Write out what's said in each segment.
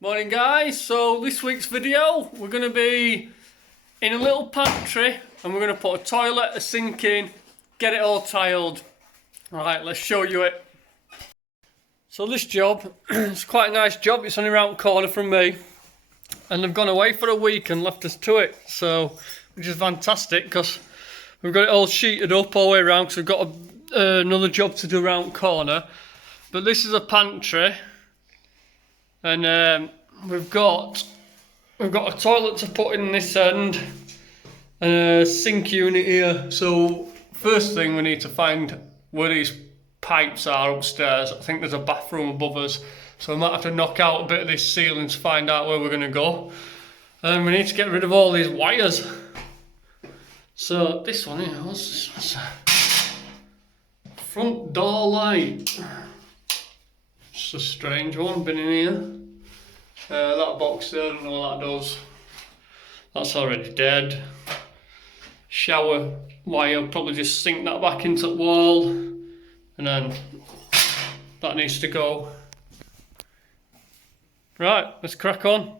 Morning guys, so this week's video we're going to be in a little pantry and we're going to put a toilet, a sink in, get it all tiled. Alright, let's show you it. So this job, it's quite a nice job, it's only around the corner from me and they've gone away for a week and left us to it, so which is fantastic because we've got it all sheeted up all the way around because we've got another job to do around the corner. But this is a pantry. And we've got a toilet to put in this end and a sink unit here. So first thing we need to find where these pipes are upstairs. I think there's a bathroom above us, so we might have to knock out a bit of this ceiling to find out where we're going to go. And we need to get rid of all these wires. So this one here, what's this? Front door light. It's a strange one, been in here. That box there, I don't know what that does. That's already dead. Shower wire, probably just sink that back into the wall. And then that needs to go. Right, let's crack on.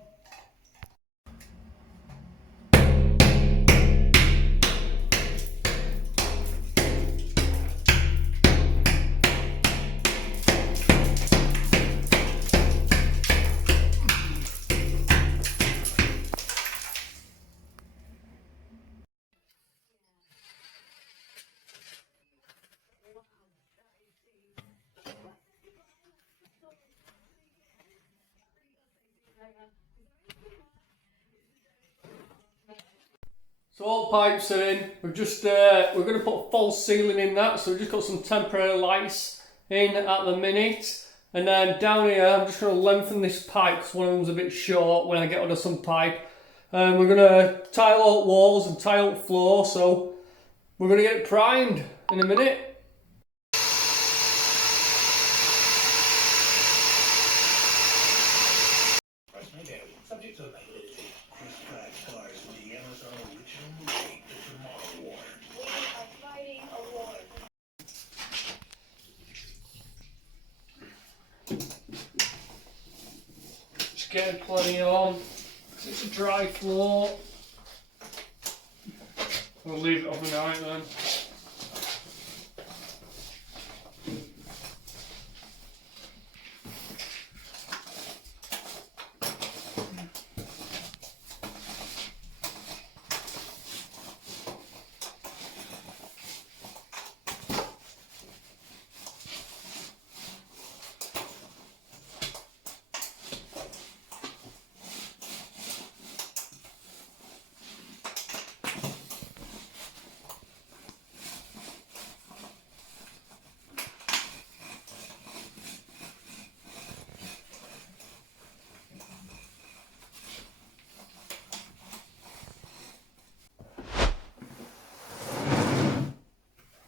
So all pipes are in. We've just we're going to put a false ceiling in that, so we've just got some temporary lights in at the minute. And then down here, I'm just going to lengthen this pipe because one of them's a bit short when I get under some pipe. We're going to tile out walls and tile out floor, so we're going to get it primed in a minute. Subject to availability. Chris Pratt stars in the Amazon original movie, The Tomorrow War. We are fighting a war. Just get plenty on, because it's a dry floor. We'll leave it overnight then.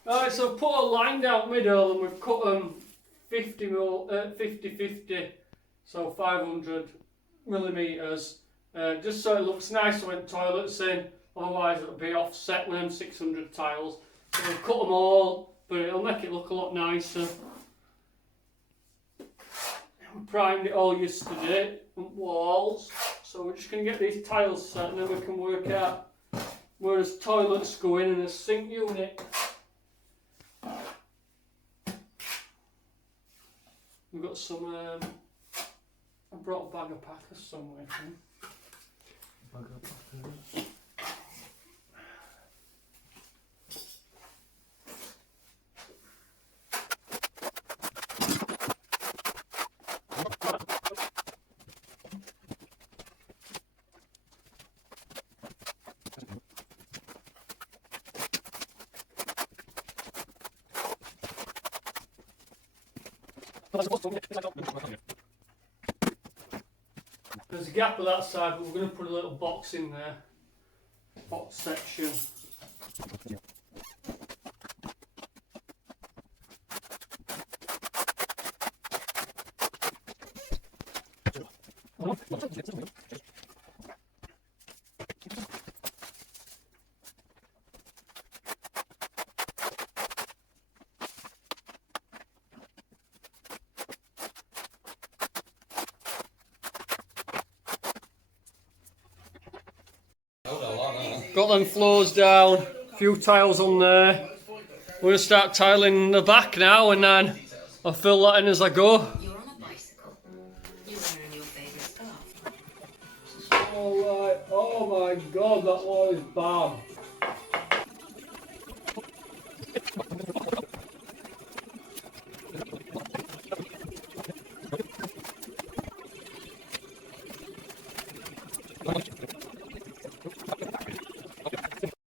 Alright, so put a line down middle and we've cut them 50-50, so 500 millimetres, just so it looks nicer when the toilet's in, otherwise it'll be offset with them 600 tiles. So we've cut them all, but it'll make it look a lot nicer. We primed it all yesterday on walls, so we're just going to get these tiles set and then we can work out where the toilets go in and a sink unit. We've got some, I brought a bag of packers somewhere from. There's a gap on that side, but we're going to put a little box in there. Box section. Got them floors down, a few tiles on there. We're going to start tiling the back now, and then I'll fill that in as I go. You're on a bicycle. You're wearing your favourite scarf. Alright, oh my god, that wall is bad.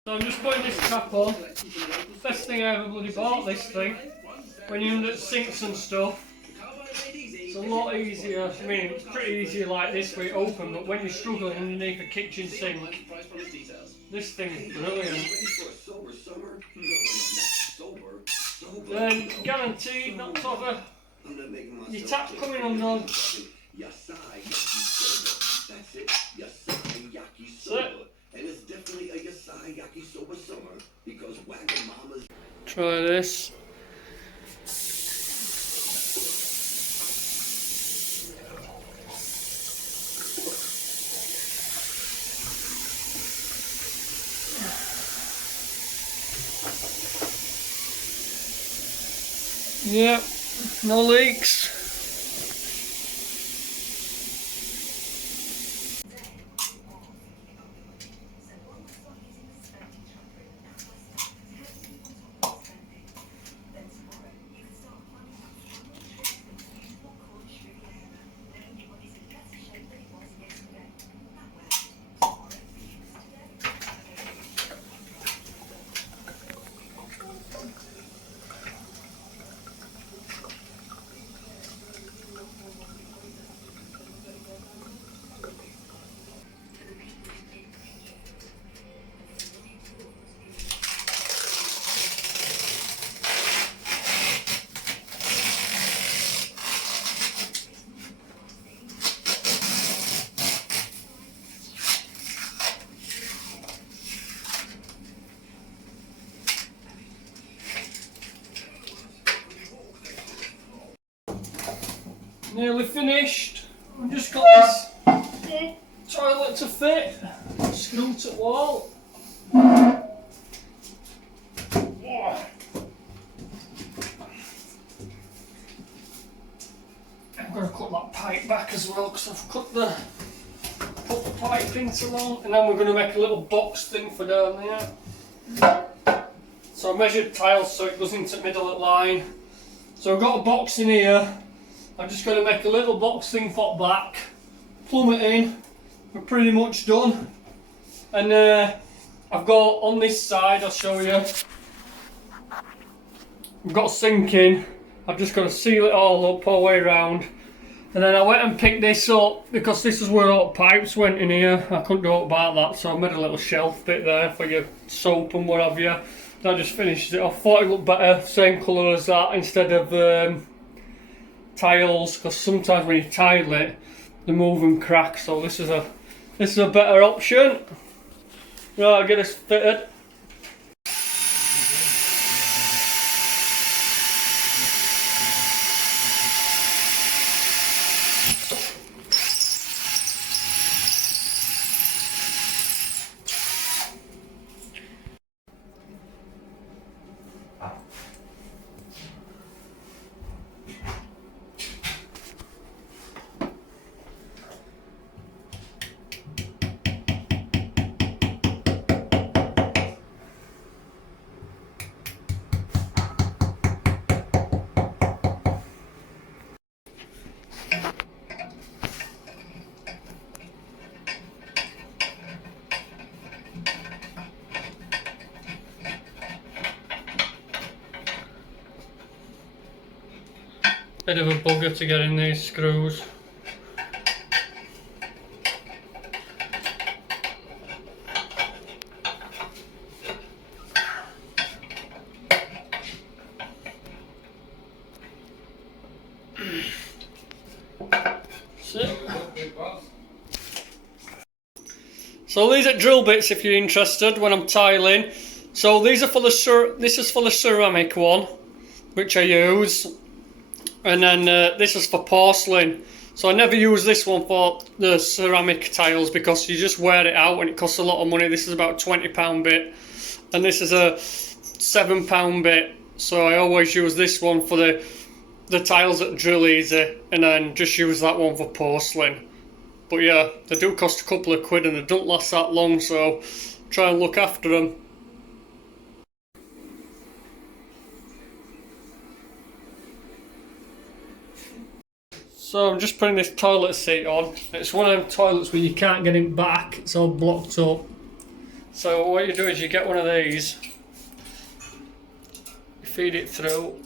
So I'm just putting this cap on. Best thing I ever bloody bought, this thing. When you're under sinks and stuff, it's a lot easier. I mean, it's pretty easy like this with it open, but when you're struggling underneath a kitchen sink, this thing's brilliant. Then guaranteed not to have your tap coming undone. That's it. And it's definitely a Yasai Yakisoba summer because Wagamama's. Try this. Yep, no leaks. Nearly finished. I've just got this toilet to fit. Screw to wall. I'm going to cut that pipe back as well because I've put the pipe in too long, and then we're going to make a little box thing for down there. So I measured tiles so it goes into the middle of the line. So I've got a box in here. I'm just going to make a little box thing for back, plumb it in. We're pretty much done. And I've got on this side, I'll show you. I've got a sink in. I've just got to seal it all up all the way around. And then I went and picked this up because this is where all the pipes went in here. I couldn't do it about that, so I made a little shelf bit there for your soap and what have you. That just finishes it off. Thought it looked better, same colour as that instead of tiles, because sometimes when you tile it, they move and crack. So this is a better option. Right, I'll get this fitted. Bit of a bugger to get in these screws. So these are drill bits if you're interested when I'm tiling. So these are for the this is for the ceramic one, which I use. And then this is for porcelain. So I never use this one for the ceramic tiles because you just wear it out and it costs a lot of money. This is about £20 bit and this is a £7 bit. So I always use this one for the tiles that drill easy and then just use that one for porcelain. But yeah, they do cost a couple of quid and they don't last that long, so try and look after them. So I'm just putting this toilet seat on. It's one of them toilets where you can't get it back, it's all blocked up. So what you do is you get one of these, you feed it through,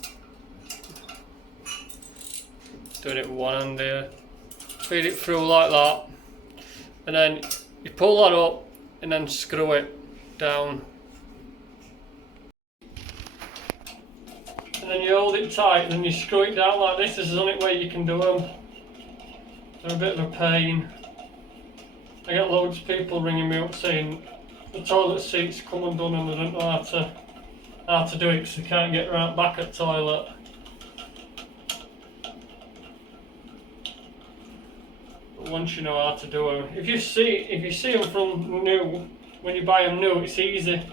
doing it with one hand there, feed it through like that, and then you pull that up and then screw it down. And then you hold it tight and then you screw it down like this. This is the only way you can do them. They're a bit of a pain. I get loads of people ringing me up saying the toilet seat's come undone and they don't know how to do it because they can't get right back at the toilet. But once you know how to do them, if you see them from new, when you buy them new, it's easy.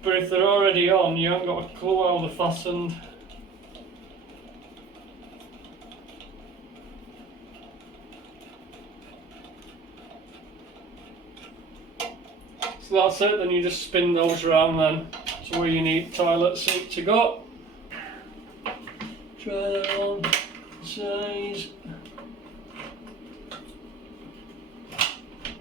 But if they're already on, you haven't got a clue how they're fastened. So that's it, then you just spin those around then to where you need toilet seat to go. Try that on, size.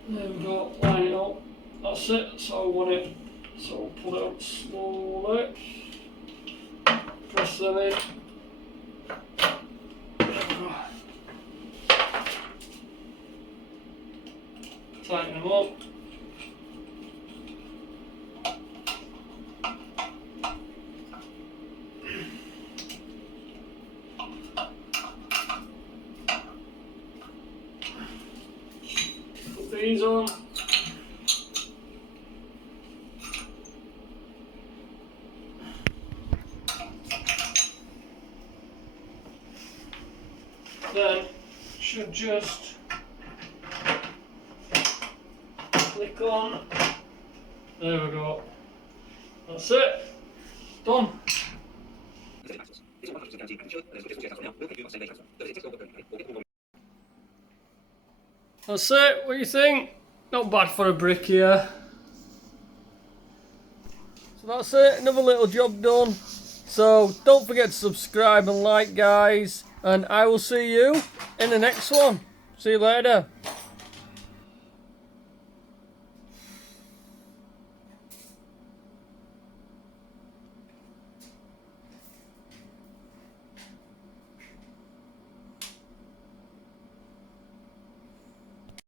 There we go, line it up. That's it, so I want it. So pull it up slowly, press them in, tighten them up. Put these on. Then should just click on. There we go. That's it. Done. That's it. What do you think? Not bad for a brick here. So that's it. Another little job done. So don't forget to subscribe and like, guys. And I will see you in the next one. See you later.